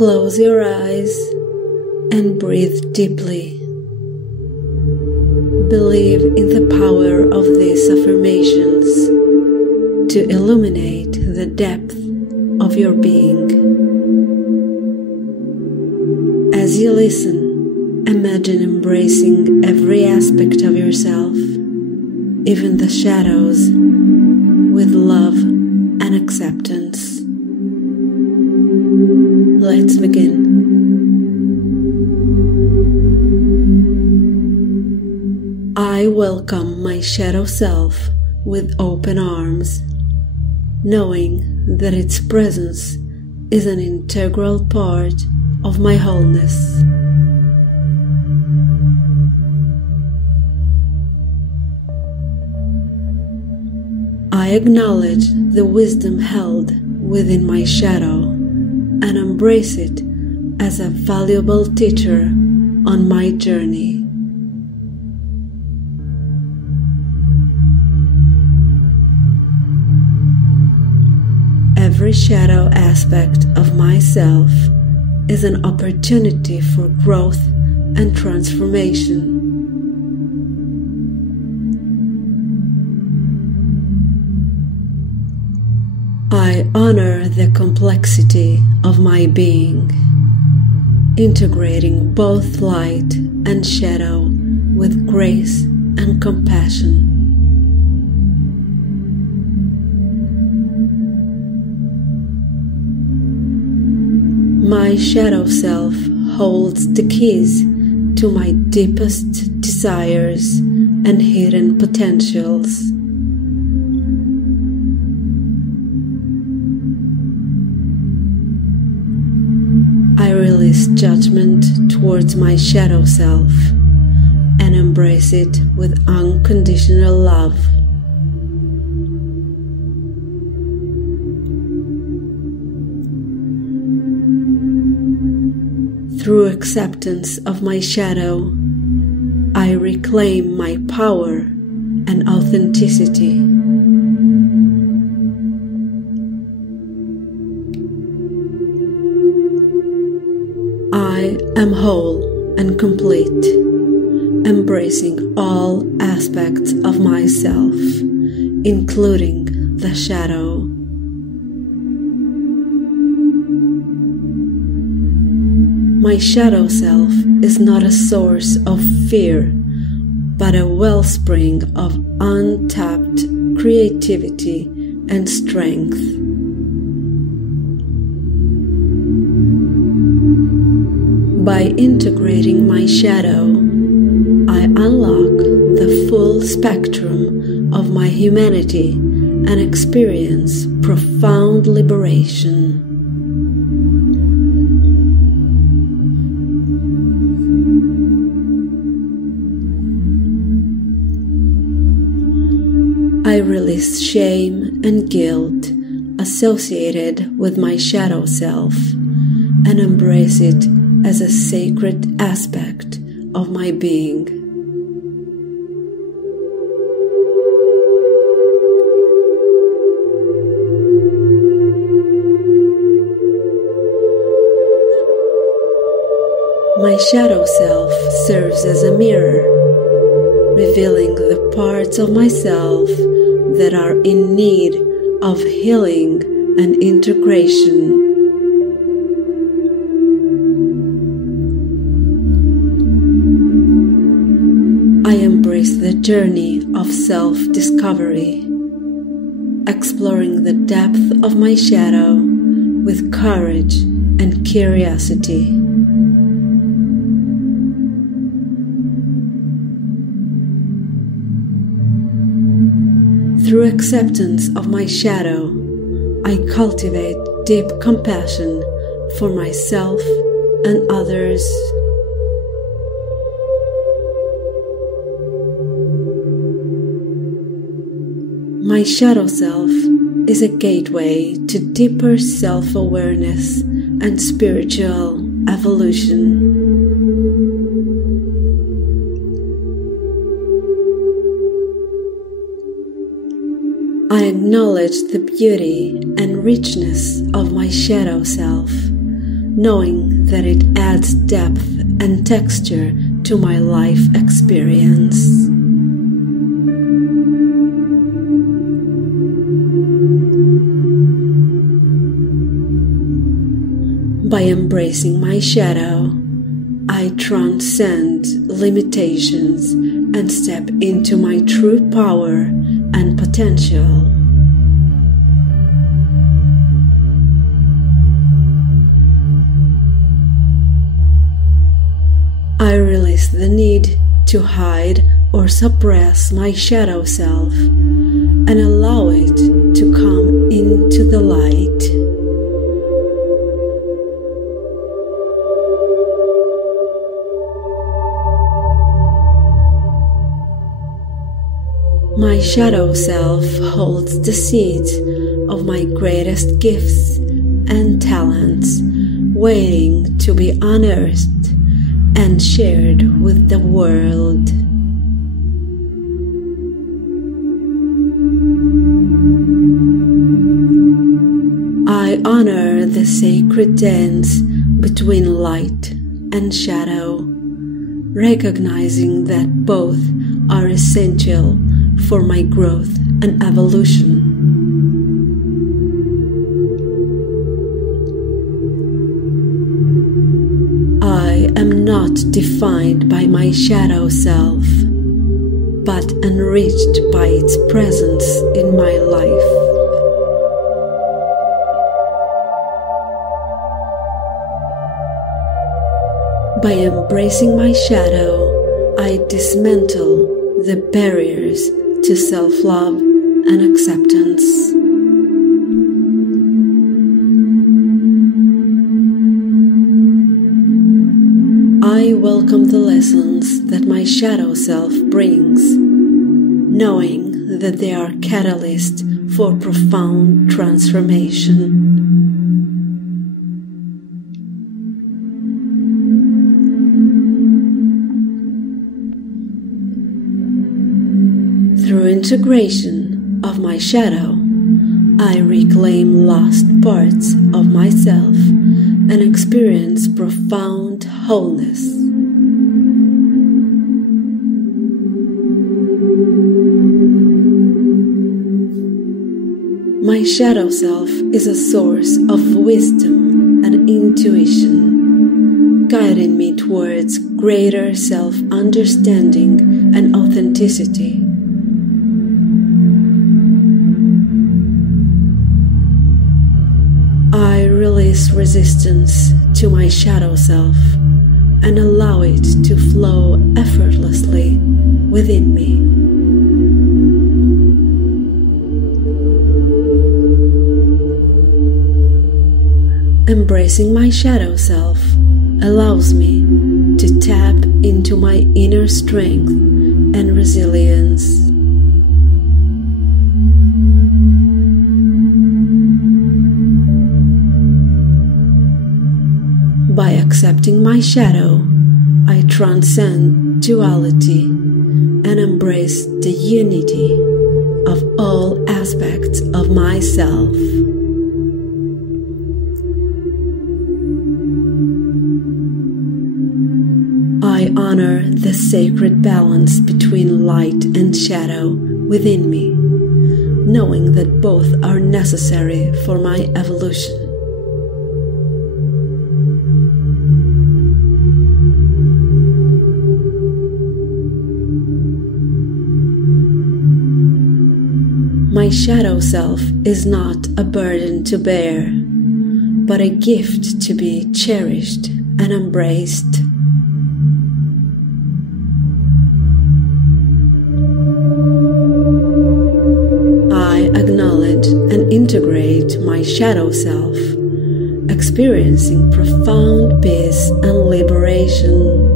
Close your eyes and breathe deeply. Believe in the power of these affirmations to illuminate the depth of your being. As you listen, imagine embracing every aspect of yourself, even the shadows, with love and acceptance. Let's begin. I welcome my shadow self with open arms, knowing that its presence is an integral part of my wholeness. I acknowledge the wisdom held within my shadow and embrace it as a valuable teacher on my journey. Every shadow aspect of myself is an opportunity for growth and transformation. I honor the complexity of my being, integrating both light and shadow with grace and compassion. My shadow self holds the keys to my deepest desires and hidden potentials. I release judgment towards my shadow self and embrace it with unconditional love. Through acceptance of my shadow, I reclaim my power and authenticity. I am whole and complete, embracing all aspects of myself, including the shadow. My shadow self is not a source of fear, but a wellspring of untapped creativity and strength. By integrating my shadow, I unlock the full spectrum of my humanity and experience profound liberation. I release shame and guilt associated with my shadow self and embrace it as a sacred aspect of my being. My shadow self serves as a mirror, revealing the parts of myself that are in need of healing and integration. I embrace the journey of self-discovery, exploring the depth of my shadow with courage and curiosity. Through acceptance of my shadow, I cultivate deep compassion for myself and others. My shadow self is a gateway to deeper self-awareness and spiritual evolution. I acknowledge the beauty and richness of my shadow self, knowing that it adds depth and texture to my life experience. By embracing my shadow, I transcend limitations and step into my true power and potential. I release the need to hide or suppress my shadow self and allow it to come into the light. My shadow self holds the seed of my greatest gifts and talents, waiting to be unearthed and shared with the world. I honor the sacred dance between light and shadow, recognizing that both are essential for my growth and evolution. I am not defined by my shadow self, but enriched by its presence in my life. By embracing my shadow, I dismantle the barriers to self-love and acceptance. I welcome the lessons that my shadow self brings, knowing that they are catalysts for profound transformation. Through integration of my shadow, I reclaim lost parts of myself and experience profound wholeness. My shadow self is a source of wisdom and intuition, guiding me towards greater self-understanding and authenticity. I release resistance to my shadow self and allow it to flow effortlessly within me. Embracing my shadow self allows me to tap into my inner strength and resilience. By accepting my shadow, I transcend duality and embrace the unity of all aspects of myself. I honor the sacred balance between light and shadow within me, knowing that both are necessary for my evolution. My shadow self is not a burden to bear, but a gift to be cherished and embraced. I acknowledge and integrate my shadow self, experiencing profound peace and liberation.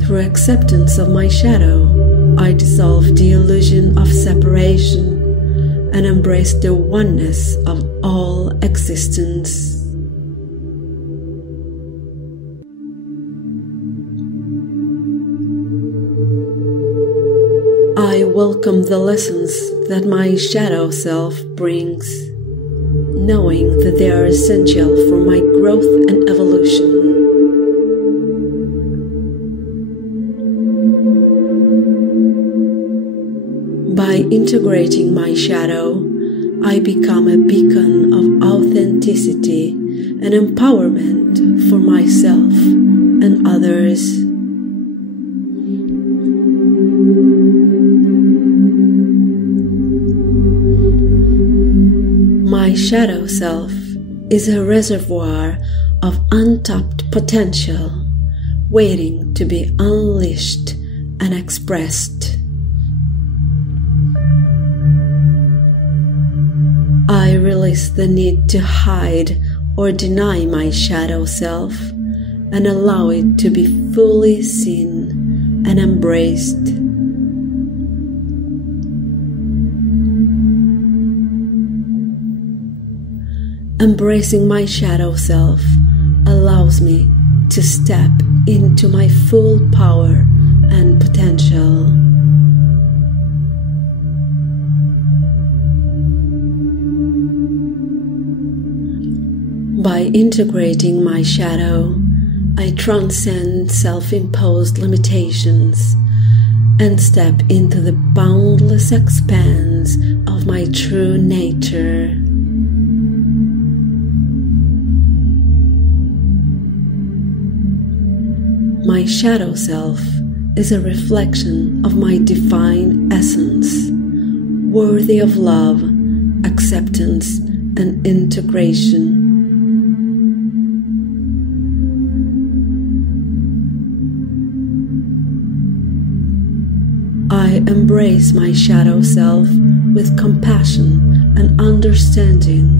Through acceptance of my shadow, I dissolve the illusion of separation and embrace the oneness of all existence. I welcome the lessons that my shadow self brings, knowing that they are essential for my growth and evolution. By integrating my shadow, I become a beacon of authenticity and empowerment for myself and others. My shadow self is a reservoir of untapped potential, waiting to be unleashed and expressed. I release the need to hide or deny my shadow self and allow it to be fully seen and embraced. Embracing my shadow self allows me to step into my full power and potential. By integrating my shadow, I transcend self-imposed limitations and step into the boundless expanse of my true nature. My shadow self is a reflection of my divine essence, worthy of love, acceptance, and integration. I embrace my shadow self with compassion and understanding,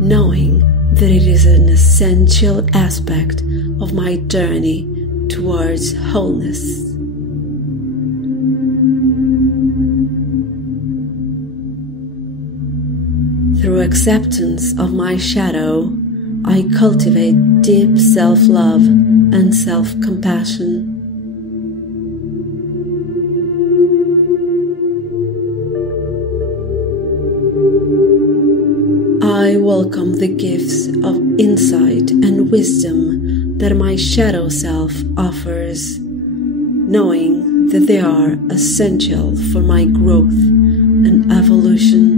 knowing that it is an essential aspect of my journey towards wholeness. Through acceptance of my shadow, I cultivate deep self-love and self-compassion. I welcome the gifts of insight and wisdom that my shadow self offers, knowing that they are essential for my growth and evolution.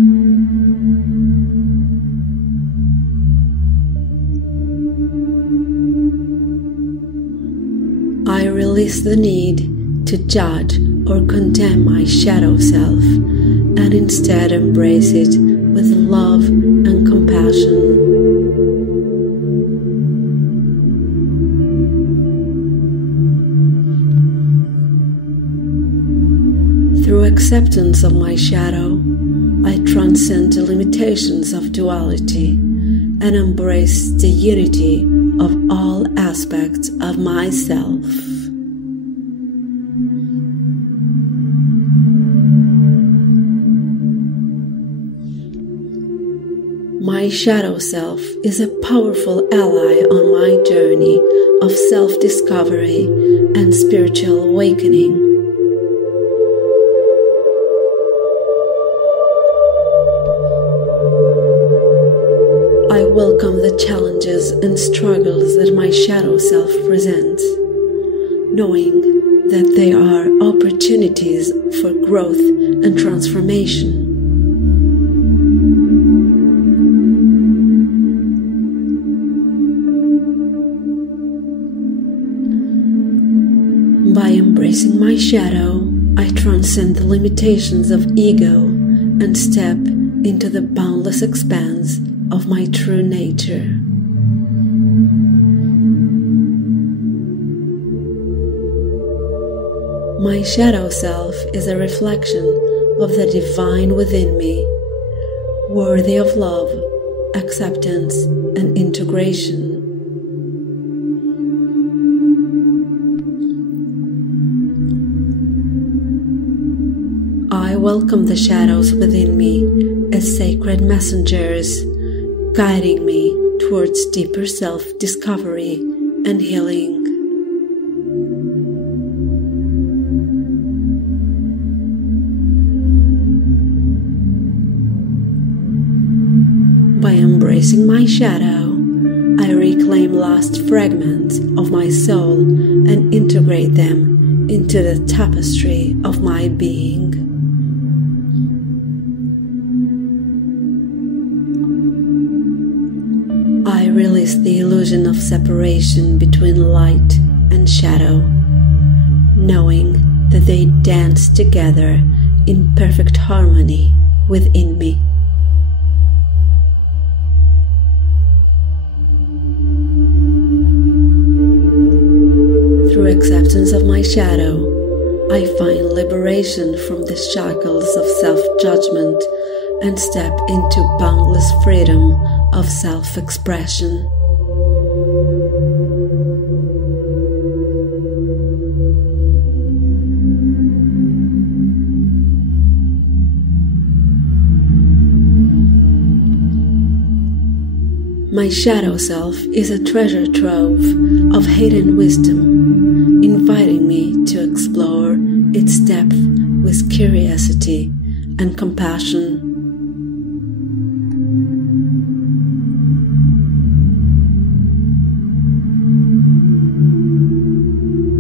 I release the need to judge or condemn my shadow self and instead embrace it with love and compassion. Through acceptance of my shadow, I transcend the limitations of duality and embrace the unity of all aspects of myself. My shadow self is a powerful ally on my journey of self-discovery and spiritual awakening. I welcome the challenges and struggles that my shadow self presents, knowing that they are opportunities for growth and transformation. By embracing my shadow, I transcend the limitations of ego and step into the boundless expanse of my true nature. My shadow self is a reflection of the divine within me, worthy of love, acceptance, and integration. I welcome the shadows within me as sacred messengers, guiding me towards deeper self-discovery and healing. embracing my shadow, I reclaim lost fragments of my soul and integrate them into the tapestry of my being. I release the illusion of separation between light and shadow, knowing that they dance together in perfect harmony within me. Through acceptance of my shadow, I find liberation from the shackles of self-judgment and step into boundless freedom of self-expression. My shadow self is a treasure trove of hidden wisdom, inviting me to explore its depth with curiosity and compassion.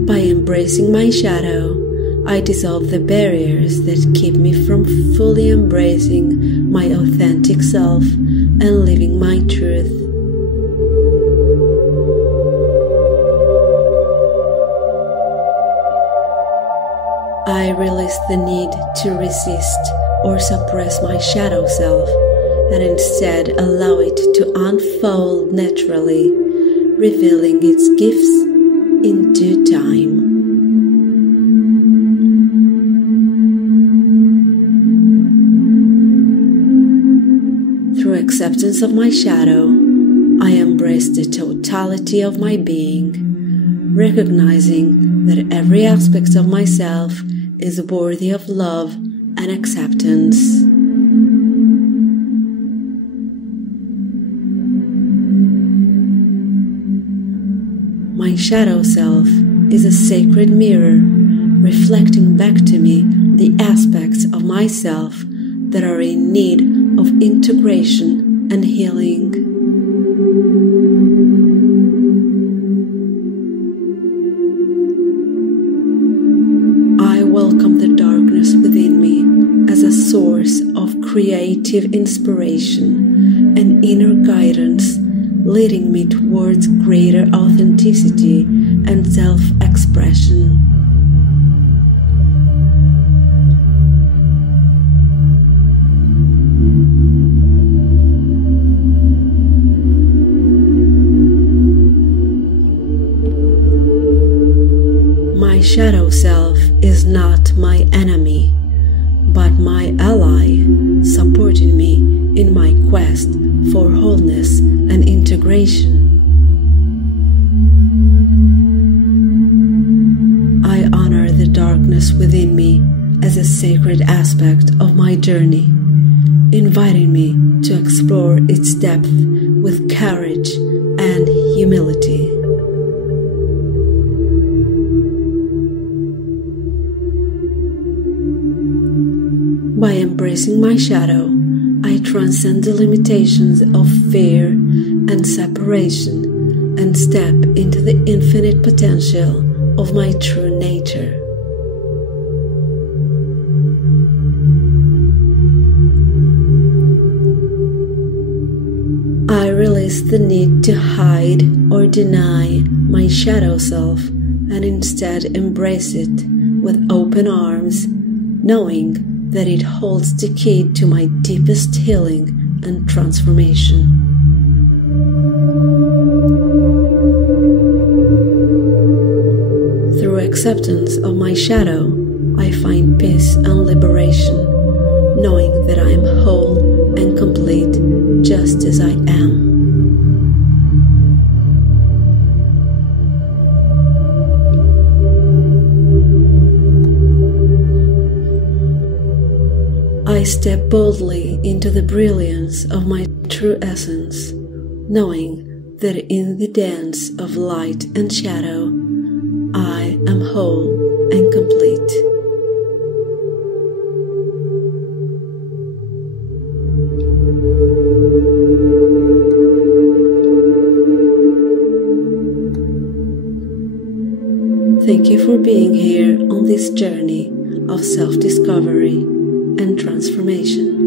By embracing my shadow, I dissolve the barriers that keep me from fully embracing my authentic self and living my truth. I release the need to resist or suppress my shadow self and instead allow it to unfold naturally, revealing its gifts in due time. Through acceptance of my shadow, I embrace the totality of my being, recognizing that every aspect of myself is worthy of love and acceptance. My shadow self is a sacred mirror, reflecting back to me the aspects of myself that are in need of integration and healing. I welcome the darkness within me as a source of creative inspiration and inner guidance, leading me towards greater authenticity and self-expression. My shadow self is not my enemy, but my ally, supporting me in my quest for wholeness and integration. I honor the darkness within me as a sacred aspect of my journey, inviting me to explore its depth with courage and humility. By embracing my shadow, I transcend the limitations of fear and separation and step into the infinite potential of my true nature. I release the need to hide or deny my shadow self and instead embrace it with open arms, knowing that it holds the key to my deepest healing and transformation. Through acceptance of my shadow, I find peace and liberation, knowing that I am whole and complete just as I am. I step boldly into the brilliance of my true essence, knowing that in the dance of light and shadow, I am whole and complete. you for being here on this journey of self-discovery and transformation.